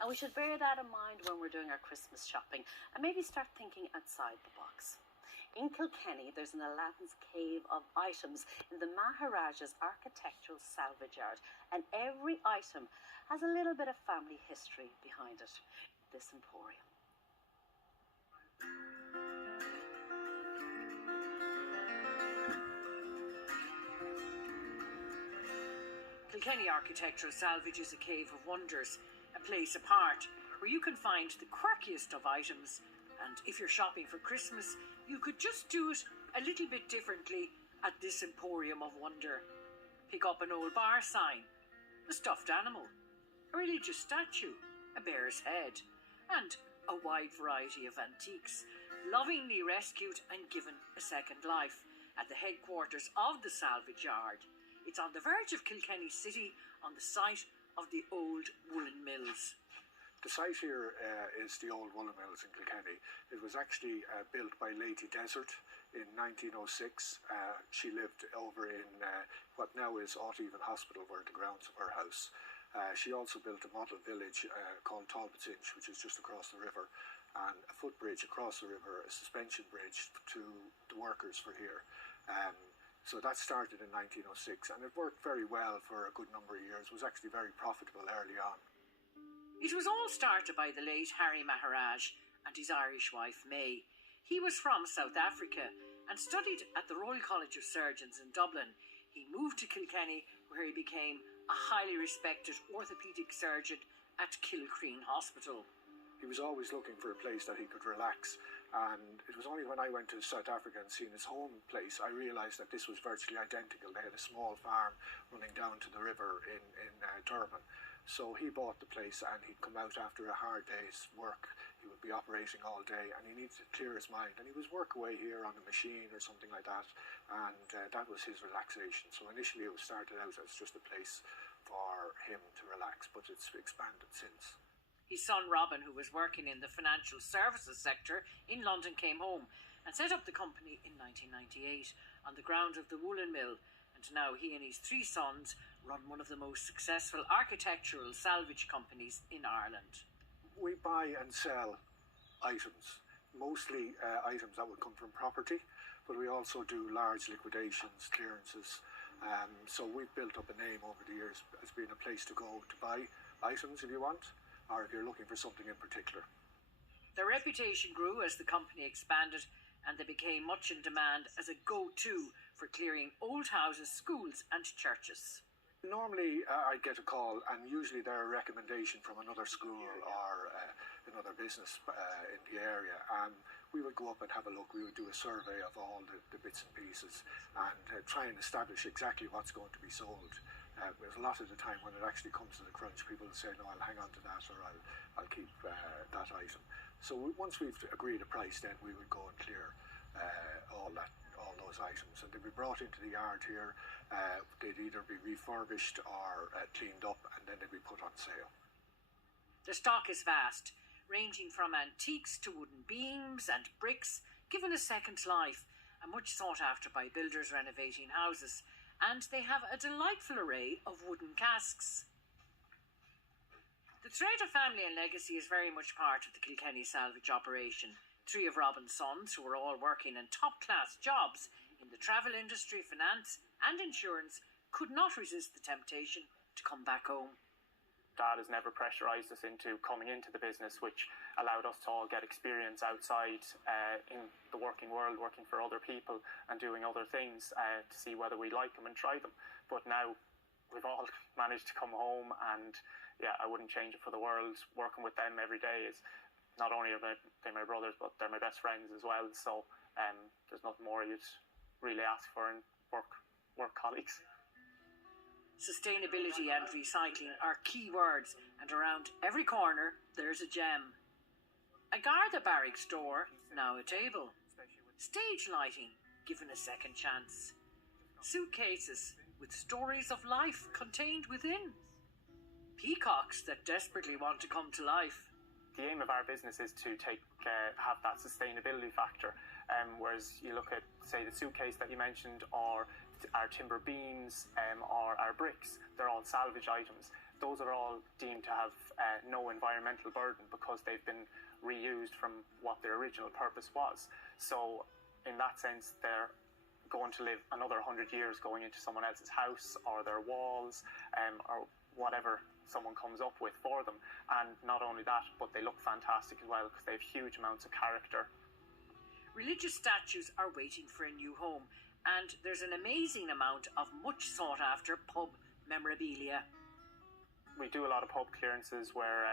And we should bear that in mind when we're doing our Christmas shopping and maybe start thinking outside the box. In Kilkenny, there's an Aladdin's cave of items in the Maharaja's Architectural Salvage Yard, and every item has a little bit of family history behind it. This emporium. Kilkenny Architectural Salvage is a cave of wonders, a place apart where you can find the quirkiest of items. And if you're shopping for Christmas, you could just do it a little bit differently at this emporium of wonder. Pick up an old bar sign, a stuffed animal, a religious statue, a bear's head, and a wide variety of antiques, lovingly rescued and given a second life at the headquarters of the salvage yard. It's on the verge of Kilkenny City, on the site of the old woolen mills. The site here is the old woolen mills in Kilkenny. It was actually built by Lady Desert in 1906. She lived over in what now is Aughton Hospital, where the grounds of her house. She also built a model village called Talbot's Inch, which is just across the river, and a footbridge across the river, a suspension bridge to the workers for here. So that started in 1906, and it worked very well for a good number of years. It was actually very profitable early on. It was all started by the late Harry Maharaj and his Irish wife May. He was from South Africa and studied at the Royal College of Surgeons in Dublin. He moved to Kilkenny, where he became a highly respected orthopaedic surgeon at Kilkenny Hospital. He was always looking for a place that he could relax, and it was only when I went to South Africa and seen his home place I realised that this was virtually identical. They had a small farm running down to the river in Durban. So he bought the place, and he'd come out after a hard day's work. He would be operating all day, and he needed to clear his mind, and he was work away here on a machine or something like that, and that was his relaxation. So initially it was started out as just a place for him to relax, but it's expanded since. His son Robin, who was working in the financial services sector in London, came home and set up the company in 1998 on the ground of the woolen mill, and now he and his three sons run one of the most successful architectural salvage companies in Ireland. We buy and sell items, mostly items that would come from property, but we also do large liquidations, clearances. So we've built up a name over the years as being a place to go to buy items if you want, or if you're looking for something in particular. Their reputation grew as the company expanded, and they became much in demand as a go-to for clearing old houses, schools and churches. Normally I get a call, and usually they're a recommendation from another school or another business in the area. We would go up and have a look. We would do a survey of all the bits and pieces and try and establish exactly what's going to be sold. Because a lot of the time when it actually comes to the crunch, people will say, no, I'll hang on to that, or I'll keep that item. So once we've agreed a price, then we would go and clear all those items, and they'd be brought into the yard here. They'd either be refurbished or cleaned up, and then they'd be put on sale. The stock is vast, ranging from antiques to wooden beams and bricks, given a second life, and much sought after by builders renovating houses. And they have a delightful array of wooden casks. The thread of family and legacy is very much part of the Kilkenny salvage operation. Three of Robin's sons, who are all working in top-class jobs in the travel industry, finance and insurance, could not resist the temptation to come back home. Dad has never pressurised us into coming into the business, which allowed us to all get experience outside in the working world, working for other people and doing other things to see whether we like them and try them. But now we've all managed to come home, and yeah, I wouldn't change it for the world. Working with them every day is not only are they my brothers, but they're my best friends as well. So there's nothing more you'd really ask for in work colleagues. Sustainability and recycling are key words, and around every corner there's a gem. A Garda barracks door, now a table. Stage lighting, given a second chance. Suitcases with stories of life contained within. Peacocks that desperately want to come to life. The aim of our business is to have that sustainability factor. Whereas you look at, say, the suitcase that you mentioned, or our timber beams, or our bricks, they're all salvage items. those are all deemed to have no environmental burden because they've been reused from what their original purpose was. So in that sense, they're going to live another 100 years going into someone else's house or their walls, or whatever someone comes up with for them. And not only that, but they look fantastic as well because they have huge amounts of character. Religious statues are waiting for a new home, and there's an amazing amount of much sought after pub memorabilia. We do a lot of pub clearances where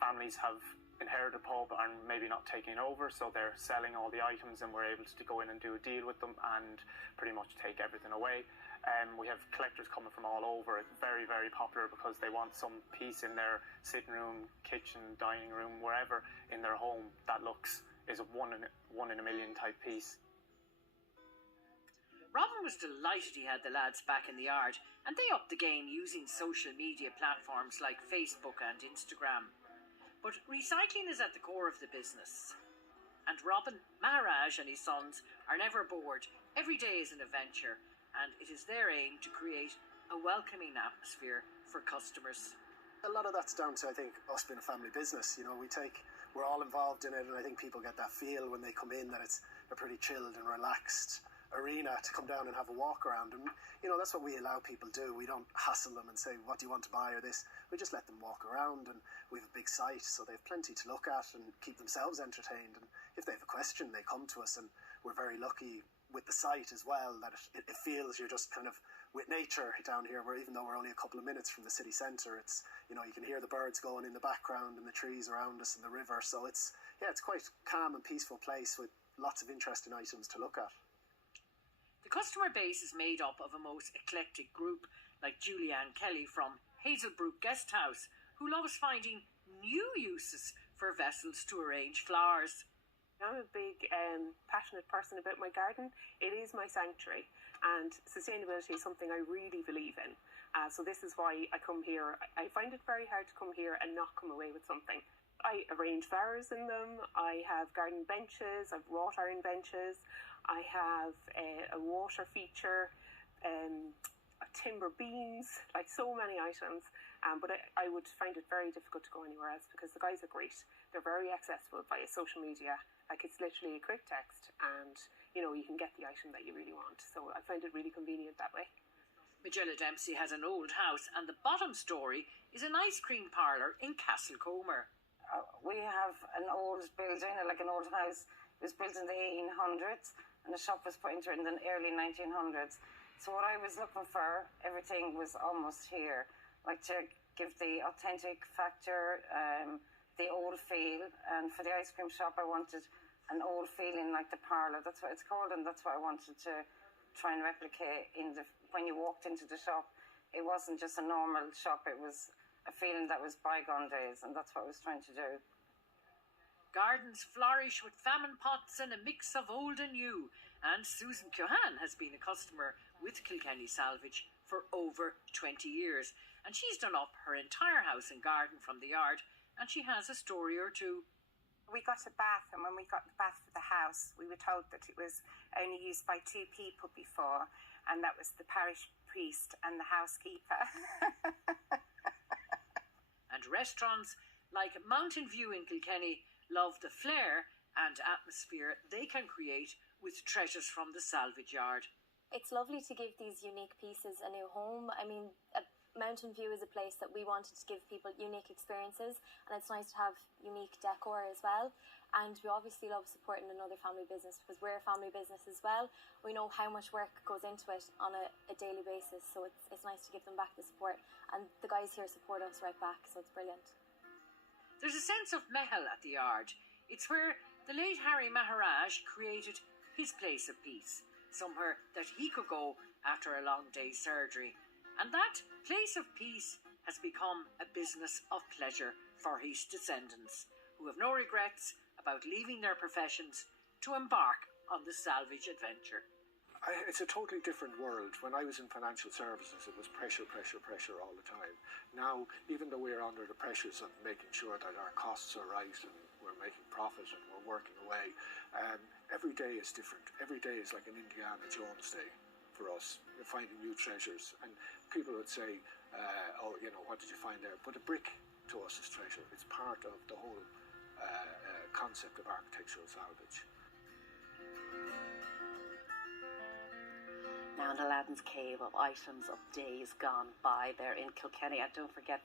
families have inherited a pub and maybe not taking it over, so they're selling all the items and we're able to go in and do a deal with them and pretty much take everything away. We have collectors coming from all over. It's very, very popular because they want some piece in their sitting room, kitchen, dining room, wherever in their home that is a one in a million type piece. Robin was delighted he had the lads back in the yard, and they upped the game using social media platforms like Facebook and Instagram. But recycling is at the core of the business. And Robin, Maharaj and his sons are never bored. Every day is an adventure, and it is their aim to create a welcoming atmosphere for customers. A lot of that's down to, I think, us being a family business. You know, we're all involved in it, and I think people get that feel when they come in that it's a pretty chilled and relaxed arena to come down and have a walk around. And, you know, that's what we allow people to do. We don't hassle them and say, what do you want to buy or this? We just let them walk around, and we have a big site, so they have plenty to look at and keep themselves entertained. And if they have a question, they come to us, and we're very lucky with the site as well that it feels you're just kind of with nature down here, where even though we're only a couple of minutes from the city centre, it's, you know, you can hear the birds going in the background and the trees around us and the river. So it's quite calm and peaceful place with lots of interesting items to look at. The customer base is made up of a most eclectic group, like Julianne Kelly from Hazelbrook Guest House, who loves finding new uses for vessels to arrange flowers. I'm a big passionate person about my garden. It is my sanctuary, and sustainability is something I really believe in. So this is why I come here. I find it very hard to come here and not come away with something. I arrange flowers in them. I have garden benches. I've wrought iron benches. I have a water feature, timber beams, like so many items. But I would find it very difficult to go anywhere else because the guys are great. They're very accessible via social media. Like, it's literally a quick text and, you know, you can get the item that you really want. So I find it really convenient that way. Magella Dempsey has an old house, and the bottom story is an ice cream parlour in Castlecomer. We have an old building, like an old house. It was built in the 1800s, and the shop was put into it in the early 1900s. So what I was looking for, everything was almost here. Like, to give the authentic factor, the old feel, and for the ice cream shop I wanted an old feeling like the parlour. That's what it's called, and that's what I wanted to try and replicate when you walked into the shop. It wasn't just a normal shop, it was a feeling that was bygone days, and that's what I was trying to do. Gardens flourish with famine pots and a mix of old and new, and Susan Cohan has been a customer with Kilkenny Salvage for over 20 years, and she's done up her entire house and garden from the yard, and she has a story or two. We got a bath, and when we got the bath for the house, we were told that it was only used by 2 people before, and that was the parish priest and the housekeeper. And restaurants like Mountain View in Kilkenny love the flair and atmosphere they can create with treasures from the salvage yard. It's lovely to give these unique pieces a new home. I mean, Mountain View is a place that we wanted to give people unique experiences, and it's nice to have unique decor as well. And we obviously love supporting another family business because we're a family business as well. We know how much work goes into it on a daily basis, so it's nice to give them back the support. And the guys here support us right back, so it's brilliant. There's a sense of mehel at the yard. It's where the late Harry Maharaj created his place of peace, somewhere that he could go after a long day's surgery. And that place of peace has become a business of pleasure for his descendants, who have no regrets about leaving their professions to embark on the salvage adventure. It's a totally different world. When I was in financial services, it was pressure, pressure, pressure all the time. Now, even though we're under the pressures of making sure that our costs are right and we're making profit and we're working away, every day is different. Every day is like an Indiana Jones day for us. We're finding new treasures. And people would say, oh, you know, what did you find there? But a brick to us is treasure. It's part of the whole concept of architectural salvage. Now in Aladdin's Cave of items of days gone by there in Kilkenny. And don't forget